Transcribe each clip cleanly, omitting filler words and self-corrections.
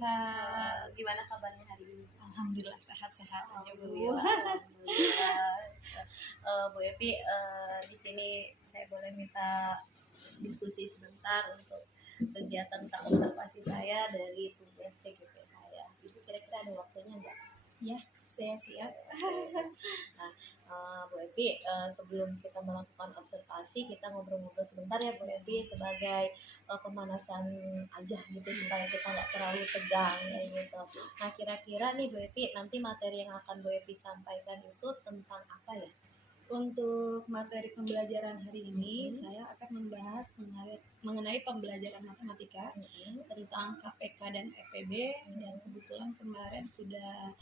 Kak. Gimana kabarnya hari ini? Alhamdulillah sehat-sehat aja Bu. Alhamdulillah. Bu Epi, di sini saya boleh minta diskusi sebentar untuk kegiatan tak observasi saya dari tugas CGP saya. Itu kira-kira ada waktunya nggak? Ya, saya siap. Nah, Bu Epi, sebelum kita melakukan observasi, kita ngobrol-ngobrol sebentar ya Bu Epi, sebagai pemanasan aja gitu supaya kita nggak terlalu tegang kayak gitu. Nah, kira-kira nih Bu Epi, nanti materi yang akan Bu Epi sampaikan itu tentang apa ya? Untuk materi pembelajaran hari ini, saya akan membahas mengenai pembelajaran matematika tentang KPK dan EPB, dan kebetulan kemarin sudah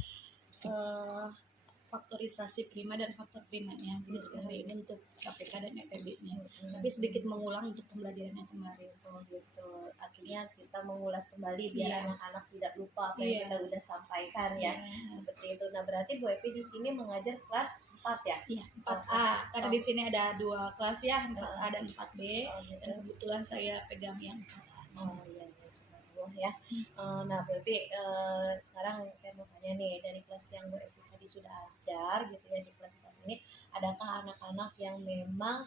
faktorisasi prima dan faktor primanya. Jadi sekali ini untuk KPK dan EPB-nya. Tapi sedikit mengulang untuk pembelajaran yang kemarin. Oh gitu. Akhirnya kita mengulas kembali biar anak-anak tidak lupa apa yang kita udah sampaikan ya. Seperti itu. Nah, berarti Bu Epi di sini mengajar kelas 4 ya? Iya, 4A. Karena di sini ada 2 kelas ya, 4A dan 4B. Dan kebetulan saya pegang yang 4A. Oh iya, subhanallah ya. Nah, Bu Epi, sekarang saya mau tanya nih, dari kelas yang Bu Epi tadi sudah ajar gitu ya di kelas 4 ini, adakah anak-anak yang memang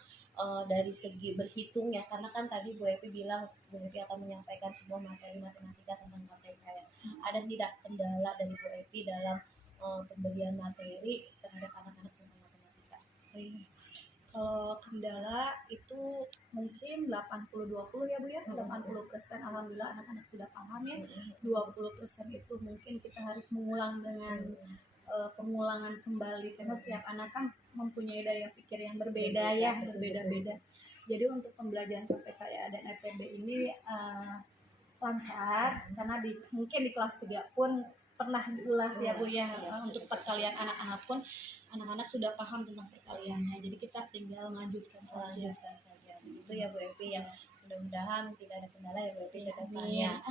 dari segi berhitung ya, karena kan tadi Bu Epi bilang Bu Epi akan menyampaikan semua materi matematika tentang KPK ya. Ada tidak kendala dari Bu Epi dalam pemberian materi terhadap anak-anak tentang matematika? Kalau kendala itu mungkin 80-20 ya Bu ya. 80% alhamdulillah anak-anak sudah paham ya. 20% itu mungkin kita harus mengulang dengan pengulangan kembali, karena setiap anak kan mempunyai daya pikir yang berbeda ya, berbeda-beda. Jadi untuk pembelajaran KPK dan EPB ini lancar, karena mungkin di kelas 3 pun pernah diulas ya Bu ya. Untuk perkalian anak-anak pun anak-anak sudah paham tentang perkaliannya, jadi kita tinggal melanjutkan saja. Itu ya Bu Epi ya. Mudah-mudahan tidak ada kendala ya Bu Epi ke depannya.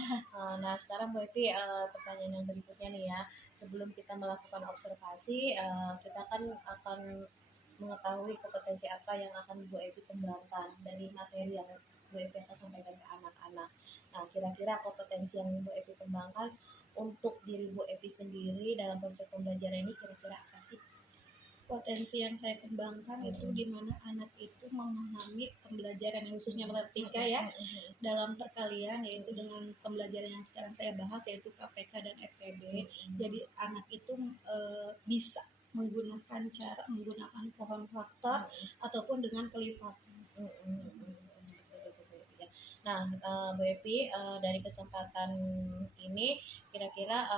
Nah, sekarang Bu Epi, pertanyaan yang berikutnya nih ya. Sebelum kita melakukan observasi, kita kan akan mengetahui kompetensi apa yang akan Bu Epi kembangkan dari materi yang Bu Epi akan sampaikan ke anak-anak. Nah, kira-kira kompetensi yang Bu Epi kembangkan untuk diri Bu Epi sendiri dalam proses pembelajaran ini kira-kira apa sih? Potensi yang saya kembangkan itu di mana anak itu memahami pembelajaran yang khususnya matematika ya dalam perkalian, yaitu dengan pembelajaran yang sekarang saya bahas yaitu KPK dan EPB. Jadi anak itu bisa menggunakan pohon faktor ataupun dengan kelipatan. Nah, Bu Epi, dari kesempatan ini kira-kira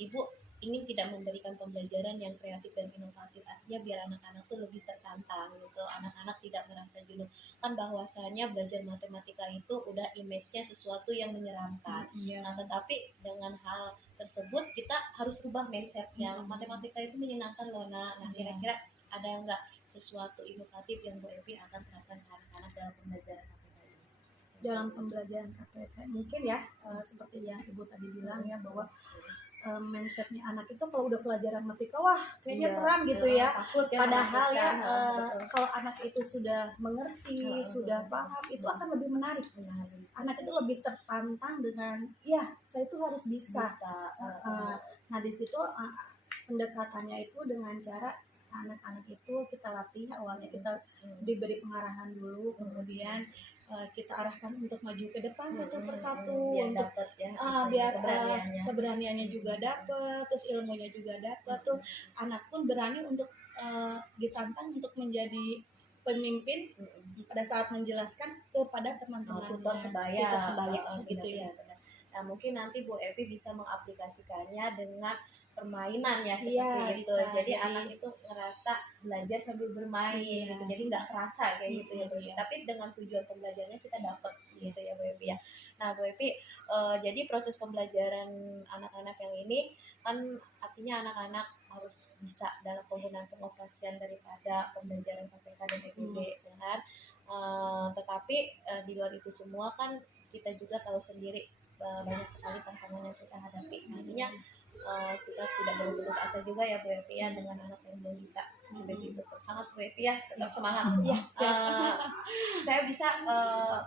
Ibu ini tidak memberikan pembelajaran yang kreatif dan inovatif, artinya biar anak-anak tuh lebih tertantang gitu, anak-anak tidak merasa jenuh. Kan bahwasanya belajar matematika itu udah image-nya sesuatu yang menyeramkan. Nah, tetapi dengan hal tersebut kita harus ubah mindset-nya. Matematika itu menyenangkan loh. Nah, kira-kira ada nggak sesuatu inovatif yang Bu Evi akan terapkan ke anak-anak dalam pembelajaran matematika ini? Dalam pembelajaran KPK mungkin ya, seperti yang Ibu tadi bilang ya, bahwa mindsetnya anak itu kalau udah pelajaran matematika wah kayaknya seram gitu ya. Padahal ya kalau anak itu sudah mengerti, sudah paham, itu akan lebih menarik. Anak itu lebih tertantang dengan ya saya itu harus bisa. Nah di situ pendekatannya itu dengan cara anak-anak itu kita latih, awalnya kita diberi pengarahan dulu, kemudian kita arahkan untuk maju ke depan satu persatu, biar untuk dapat ya, biar keberaniannya juga dapat, terus ilmunya juga dapat, terus anak pun berani untuk ditantang untuk menjadi pemimpin pada saat menjelaskan kepada teman-teman tutor sebaya gitu ya. Nah, mungkin nanti Bu Evi bisa mengaplikasikannya dengan permainan ya seperti itu. Jadi anak itu ngerasa belajar sambil bermain gitu. Jadi nggak kerasa kayak gitu ya Bu Evi. Tapi dengan tujuan pembelajarannya kita dapat gitu ya Bu Evi ya. Nah Bu Evi, jadi proses pembelajaran anak-anak yang ini kan artinya anak-anak harus bisa dalam penggunaan pengoperasian daripada pembelajaran KPK dan EPB kan. Tetapi di luar itu semua kan kita juga tahu sendiri banyak sekali tantangan yang kita hadapi. Artinya kita tidak boleh putus asa juga ya Bu Evi ya dengan anak yang belum bisa. Begitu sangat Bu Evi ya, tetap semangat. Ya, Saya bisa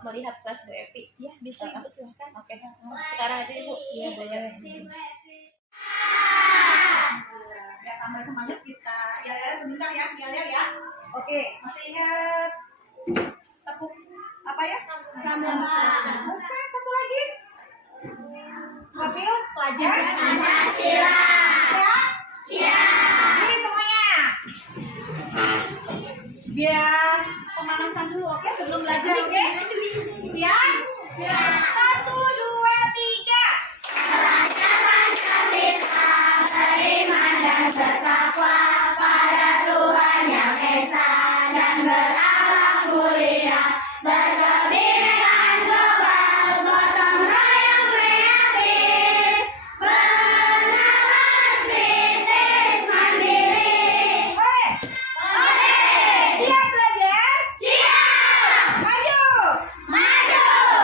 melihat kelas Bu Evi. ya bisa Ibu, silakan. Oke, sekarang aja Ibu. Iya boleh. Ya tambah semangat kita. Ya sebentar ya, ya. Oke, masih ingat tepuk apa ya? Pramuka. Bukan, satu lagi. Profil pelajar Pancasila. Siap. Ini semuanya. Biar pemanasan dulu, oke? Sebelum belajar, oke? Siap? Siap. 1, 2, 3. Belajar Pancasila, beriman dan bertakwa pada Tuhan Yang Esa dan berakhlak mulia, berkebinekaan global, gotong royong kreatif, pengalaman kritis mandiri. Boleh? Siap belajar? Siap. Maju.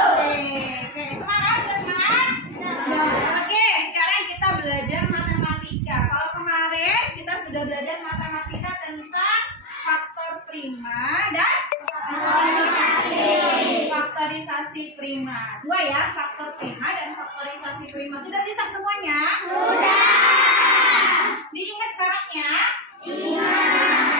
Oke, semangat, semangat. Oke, sekarang kita belajar matematika. Kalau kemarin kita sudah belajar matematika tentang faktor prima dan faktorisasi prima. Dua ya, faktor prima dan faktorisasi prima. Sudah bisa semuanya? Sudah. Diingat syaratnya? Ingat.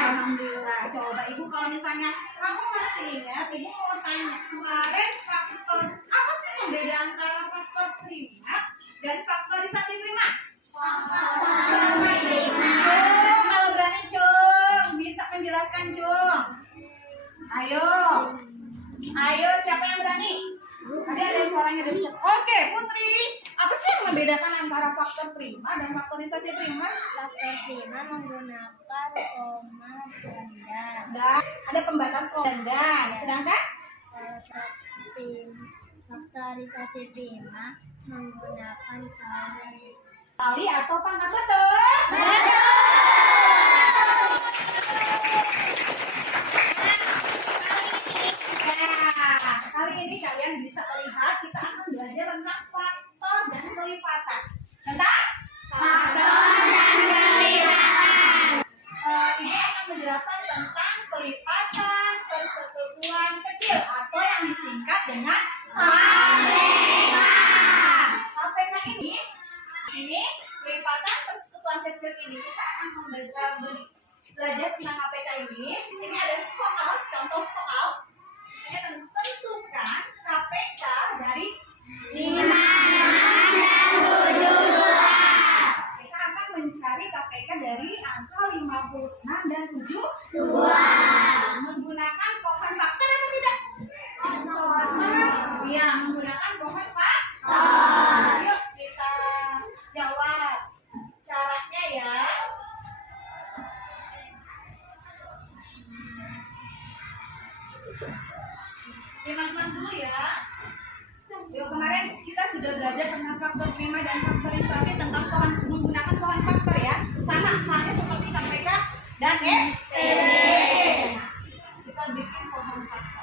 Alhamdulillah. Coba Ibu kalau misalnya kamu masih ingat, Ibu mau tanya kemarin faktor apa sih yang beda antara faktor prima dan faktorisasi prima? Cung, kalau berani Cung, bisa menjelaskan Cung. Ayo, siapa yang berani? Tadi ada suaranya dari siapa? Oke, Putri, apa sih yang membedakan antara faktor prima dan faktorisasi prima? Faktor prima menggunakan koma dan Dan ada pembatas koma dan. Sedangkan faktorisasi prima menggunakan kali atau pangkat, betul? Nah, kali ini kalian bisa lihat kita akan belajar tentang faktor dan kelipatan. Tentang faktor dan kelipatan. Ini akan menjelaskan tentang kelipatan persekutuan kecil atau yang disingkat dengan KPK. KPK ini kelipatan persekutuan kecil ini kita akan belajar tentang KPK ini. Di sini ada soal, contoh soal. Ini tentukan KPK dari 5, 6, dan 7. Kita akan mencari KPK dari angka 56 dan 72. Menggunakan pohon faktor atau tidak? Iya, menggunakan pohon faktor. Yuk kita jawab. Caranya ya. Teman-teman dulu ya. Yuk, kemarin kita sudah belajar tentang faktor prima dan faktorisasi tentang menggunakan pohon faktor ya. Sama halnya seperti KPK dan STB. Kita bikin pohon faktor.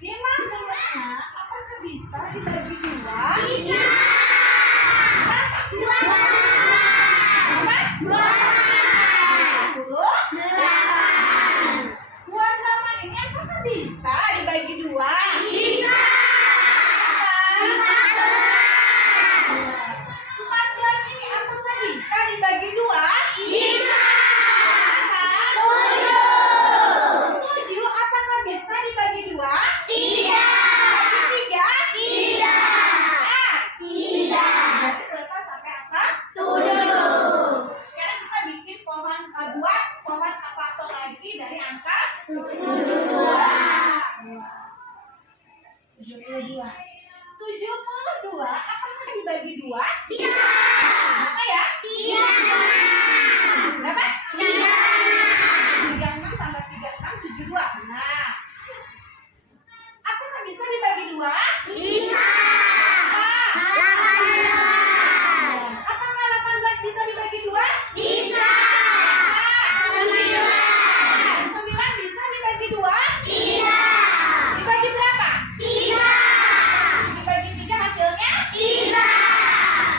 5 buahnya apakah bisa dibagi 2? Bisa. Berapa? 2. 28 ini apakah bisa dibagi 2? Bisa. 14 ini apakah bisa dibagi 2? Bisa. 7 apakah bisa dibagi 2? Tidak. Bagi 3? Tidak. Tidak. Berarti selesai sampai apa? 7. Sekarang kita bikin buat pohon faktor lagi dari angka 72. 72 apakah dibagi 2? Bisa. Apa ya? Tidak. Berapa? Tidak. 36 tambah 36 72. Nah, apakah bisa dibagi 2? Bisa. Apakah 18 bisa dibagi 2? Bisa. 9 bisa dibagi 2? Tidak. Dibagi berapa? 3. Dibagi 3 hasilnya? 3.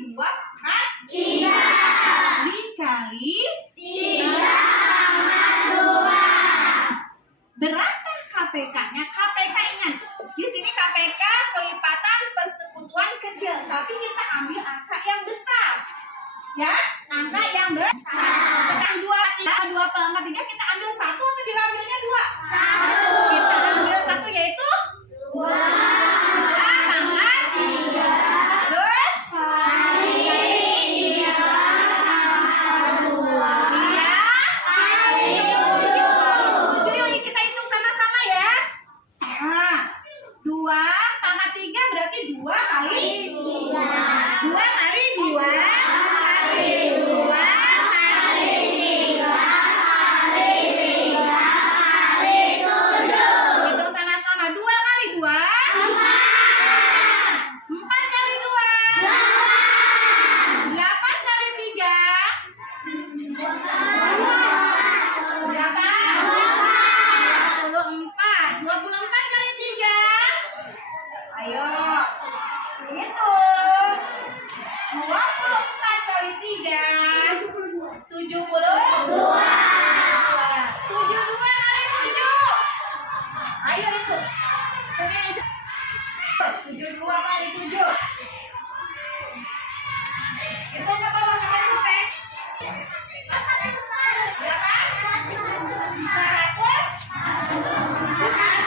2 pangkat 3. Dikali 3/2. Berapa KPK-nya? KPK ingat, di sini KPK kelipatan persekutuan kecil, tapi kita ambil angka yang besar. Ya, angka yang besar. Sekarang 2 pangkat 3 kita ambil 1 atau diambilnya 2? 1. Kita ambil 1 yaitu 2 pangkat 3. Terus kali 3/2. Iya. Kali 7. 7 yuk kita hitung sama-sama ya. Nah, 2 pangkat 3 berarti 2 kali 3. 2 kali 2 kali 2 kali 3 kali 3 kali 7. Hitung sama-sama. 2 kali 2 4 kali 2 8 kali 3 berapa? 24. 24 kali 3. Ayo hitung. 24 kali 3 72. 72 kali 7. Ayo itu. Coba yang cepat. 72 kali 7. Hitung ke bawah pakai rupeng. Berapa? 100.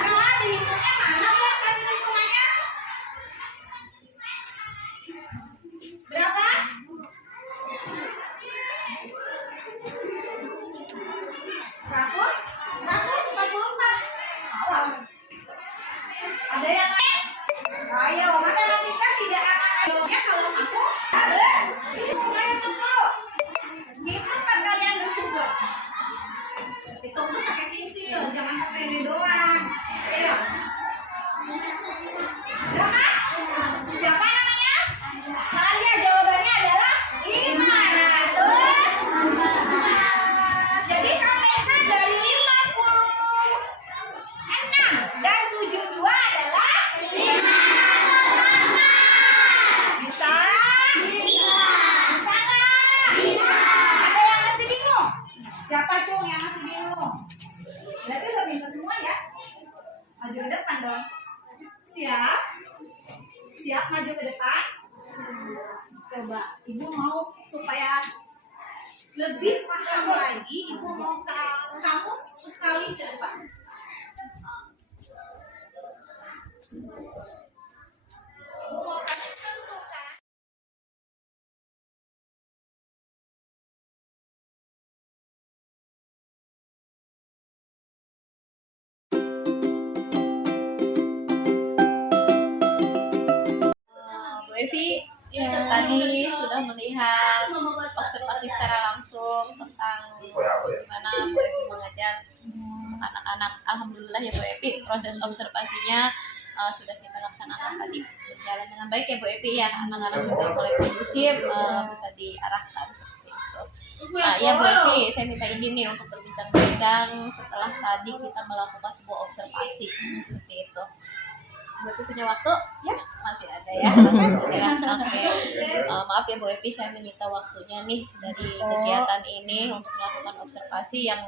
Kalau dihitungnya mana ya hasil hitungannya? Berapa? 144. Salah. Ada yang lain? Ayo, matematika tidak akan ya kalau aku ada. Hitung dulu. Hitung 4 kali yang bersusun. Hitung tuh pakai pensil, jangan pakai ini doang. Ayo. Berapa? Siapa namanya? Nadia, jawabannya adalah 500. Jadi KPK dari 56 dan 72 adalah 500. Bisa? Bisa nggak? Ada yang masih bingung? Siapa Cung yang masih bingung? Berarti udah pintar semua ya? Maju ke depan dong. Siap? Siap maju ke depan? Coba, ibu mau supaya lebih paham lagi, ibu mau kamu sekali ke depan. Ibu mau kasih contohkan. Bu Evi tadi sudah melihat observasi secara langsung tentang bagaimana Bu Evi mengajar anak-anak. Alhamdulillah ya Bu Evi, proses observasinya sudah kita laksanakan tadi berjalan dengan baik ya Bu Evi ya. Anak-anak juga mulai kondusif, bisa diarahkan seperti itu. Ya Bu Evi, saya minta izin nih untuk berbincang-bincang setelah tadi kita melakukan sebuah observasi seperti itu. Bu Evi punya waktu? Ya, masih ada ya. Oke. Maaf ya Bu Evi, saya menyita waktunya nih dari kegiatan ini untuk melakukan observasi yang Bu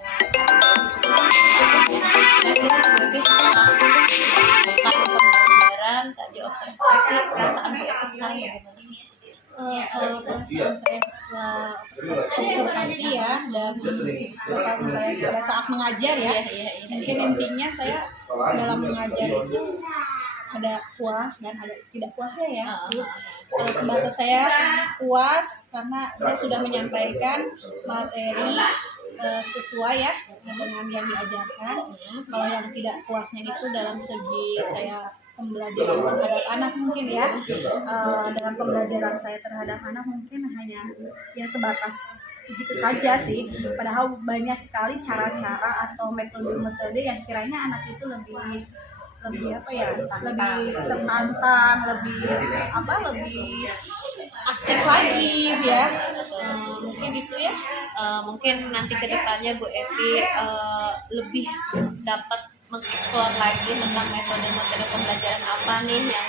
Evi setelah melakukan pembelajaran tadi observasi, perasaan Bu Evi sekarang bagaimana? Kalau perasaan saya setelah observasi ya, dan perasaan saya pada saat mengajar ya, mungkin intinya saya dalam mengajar itu ada puas dan ada tidak puasnya ya. Sebatas saya puas karena saya sudah menyampaikan materi sesuai ya dengan yang diajarkan. Kalau yang tidak puasnya itu dalam segi saya pembelajaran terhadap anak mungkin ya, dalam pembelajaran saya terhadap anak mungkin hanya ya sebatas segitu saja sih. Padahal banyak sekali cara-cara atau metode-metode yang kiranya anak itu lebih apa ya, lebih tertantang, lebih aktif lagi ya. Mungkin itu ya. Mungkin nanti kedepannya Bu Evi lebih dapat mengeksplor lagi tentang metode-metode pembelajaran apa nih yang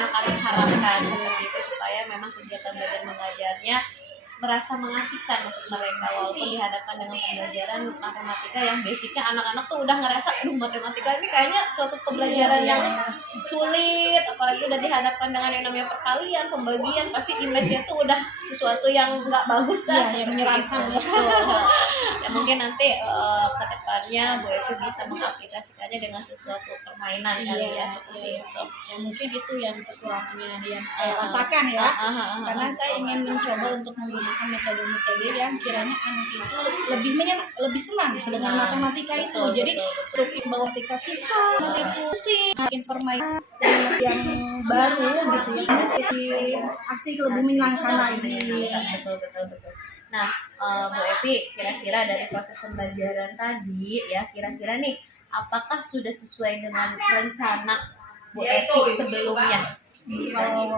anak-anak harapkan gitu, supaya supaya memang kegiatan belajar mengajarnya merasa mengasihkan untuk mereka, walaupun dihadapkan dengan pembelajaran matematika yang basicnya anak-anak tuh udah ngerasa aduh matematika ini kayaknya suatu pembelajaran yang sulit, apalagi udah dihadapkan dengan yang namanya perkalian, pembagian, pasti image-nya tuh udah sesuatu yang nggak bagus kan, yang menyeramkan ya. Ya mungkin nanti ke depannya Bu Evi bisa mengaplikasikannya dengan sesuatu permainan kali ya, seperti itu. Ya, mungkin itu yang kekurangannya yang saya rasakan ya, karena saya ingin mencoba untuk menggunakan metode-metode yang kiranya anak itu lebih senang dengan matematika itu. Jadi untuk matematika sifat, multiplikasi, makin permainan yang baru gitu ya, jadi asik lebih menyenangkan lagi. Betul. Nah, Bu Evi, kira-kira dari proses pembelajaran tadi ya, kira-kira nih apakah sudah sesuai dengan rencana Bu Evi sebelumnya? Kalau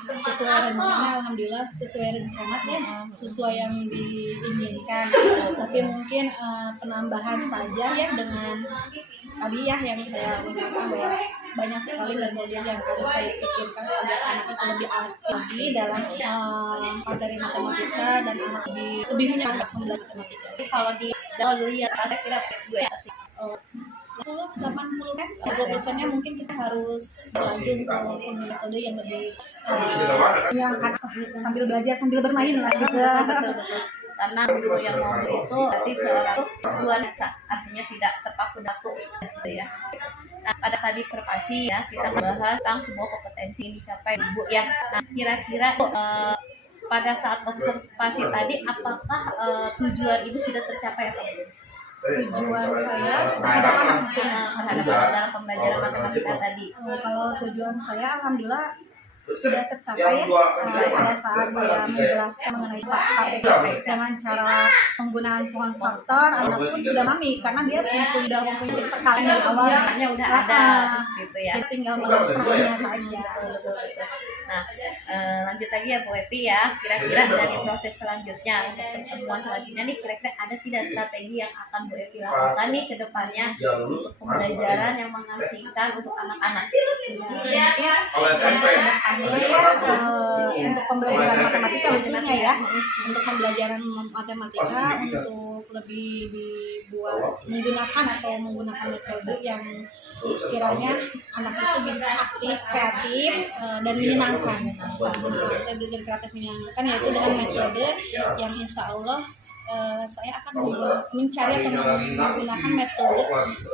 sesuai rencana, alhamdulillah sesuai rencana ya, sesuai yang diinginkan. Tapi mungkin penambahan saja ya dengan tadi ya yang saya ucapkan bahwa banyak sekali metode yang harus saya pikirkan agar anak itu lebih aktif dalam materi matematika dan anak lebih menyenangkan belajar matematika. Kalau dilihat, saya kira gue sih. 80 kan, 20%-nya mungkin kita harus belajar untuk metode yang lebih yang sambil belajar sambil bermain lah gitu. Betul. Karena guru yang mau itu berarti seorang tuh luar biasa, artinya tidak terpaku datu gitu ya. Nah, pada tadi observasi ya, kita membahas tentang sebuah kompetensi yang dicapai Ibu ya. Nah, kira-kira pada saat observasi tadi apakah tujuan Ibu sudah tercapai atau belum? Tujuan saya terhadap anak dalam pembelajaran matematika tadi. Kalau tujuan saya alhamdulillah sudah tercapai ya, pada saat saya menjelaskan mengenai faktor dengan cara penggunaan pohon faktor, anak pun sudah memahami karena dia sudah mempunyai perkalian dari awalnya udah ada gitu ya. Dia tinggal mengasahnya saja. Betul. Nah, lanjut lagi ya Bu Evi ya. Kira-kira dari proses selanjutnya untuk pertemuan selanjutnya nih, kira-kira ada tidak strategi yang akan Bu Evi lakukan nih ke depannya untuk pembelajaran yang mengasihkan untuk anak-anak? Ya, untuk pembelajaran matematika khususnya ya, untuk pembelajaran matematika untuk lebih dibuat menggunakan metode yang kiranya anak itu bisa aktif, kreatif, dan menyenangkan. Belajar kreatif menyenangkan yaitu dengan metode yang insya Allah saya akan mencari atau menggunakan metode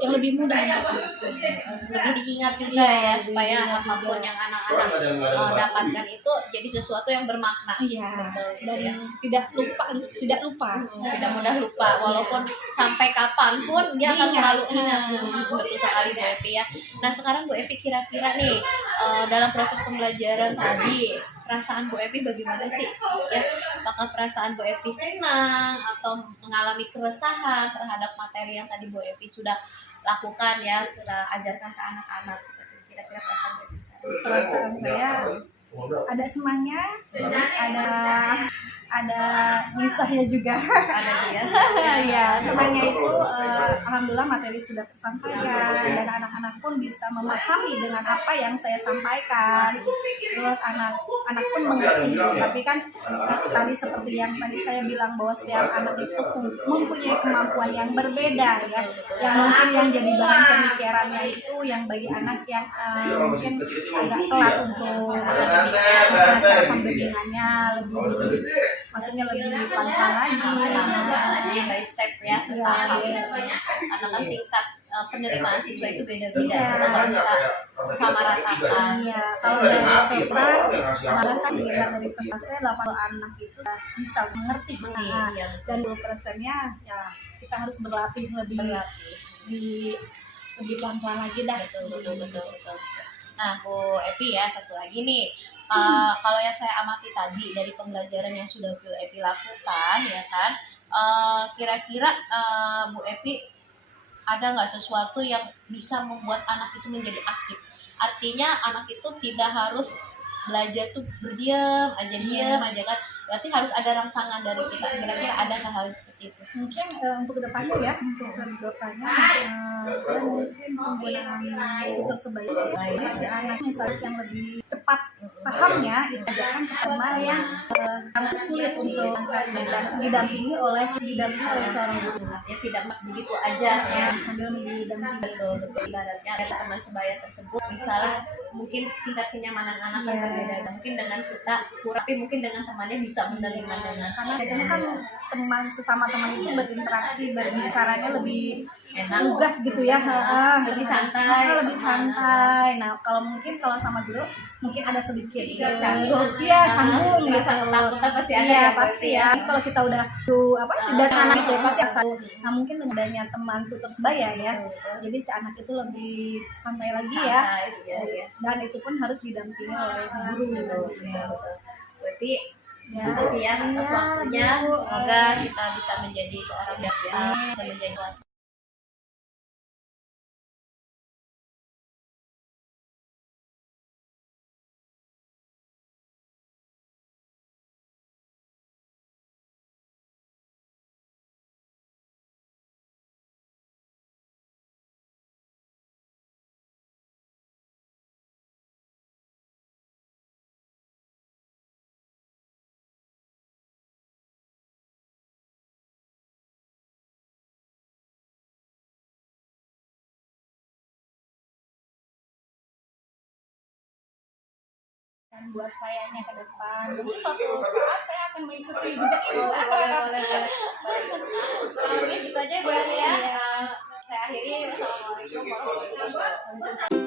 yang lebih mudah untuk anak, lebih diingat juga ya, supaya apapun yang anak-anak dapatkan itu jadi sesuatu yang bermakna. Iya, dan tidak lupa, tidak mudah lupa, walaupun sampai kapanpun dia akan selalu ingat. Betul sekali Bu Evi ya. Nah sekarang Bu Evi, kira-kira nih dalam proses pembelajaran tadi perasaan Bu Evi bagaimana sih? Ya, apakah perasaan Bu Evi senang atau mengalami keresahan terhadap materi yang tadi Bu Evi sudah lakukan ya, sudah ajarkan ke anak-anak? Kira-kira perasaan Bu Evi sekarang? Perasaan saya ada senangnya, ada risahnya juga. Ada dia. Ya, senangnya itu alhamdulillah materi sudah tersampaikan dan anak-anak pun bisa memahami dengan apa yang saya sampaikan. Terus anak pun mengerti. Tapi kan tadi seperti yang tadi saya bilang bahwa setiap anak itu mempunyai kemampuan yang berbeda ya. Yang mungkin yang jadi bahan pemikirannya itu yang bagi anak yang mungkin agak telat untuk cara pembimbingannya maksudnya lebih pelan-pelan lagi, by step ya, karena kan tingkat penerimaan siswa itu beda-beda, kita nggak bisa sama ratakan. Iya, kalau dari pesan kemarin kan dari pesan saya 80 anak itu bisa mengerti, dan 20%-nya ya kita harus berlatih lebih pelan-pelan lagi dah. Betul. Nah Bu Evi ya, satu lagi nih. Kalau yang saya amati tadi dari pembelajaran yang sudah Bu Evi lakukan ya kan, kira-kira Bu Evi ada nggak sesuatu yang bisa membuat anak itu menjadi aktif? Artinya anak itu tidak harus belajar tuh berdiam aja kan, Berarti harus ada rangsangan dari kita. Kira-kira adakah hal seperti itu? Mungkin untuk kedepannya ya, untuk kedepannya saya mungkin penggunaan tutor sebaya. Jadi si anak misalnya yang lebih cepat pahamnya itu jangan pertama yang sulit untuk didampingi oleh seorang guru. Ya tidak begitu aja ya. Sambil didampingi. Betul, ibaratnya ada teman sebaya tersebut misalnya mungkin tingkat kenyamanan anak kan berbeda, mungkin dengan kita kurang, tapi mungkin dengan temannya bisa menerima dengan Karena biasanya kan teman sesama teman itu berinteraksi, berbicaranya lebih lugas gitu ya, lebih santai. lebih santai. Nah kalau sama guru mungkin ada sedikit Canggung. iya canggung gitu. Rasa ketakutan pasti ada Iya ya, pasti ya. Kalau kita udah dan anak itu ya pasti asal. Nah mungkin dengan adanya teman tutor sebaya ya, jadi si anak itu lebih santai lagi ya. Iya. Dan itu pun harus didampingi oleh guru. Berarti Ya. terima kasih ya atas Iya, waktunya. Bu. Semoga kita bisa menjadi seorang yang bisa menjadi Dan buat sayanya ke depan, mungkin suatu saat saya akan mengikuti jejak ibu. boleh. Mungkin itu aja Bu Erni ya. Saya akhiri. Wassalamualaikum warahmatullahi wabarakatuh.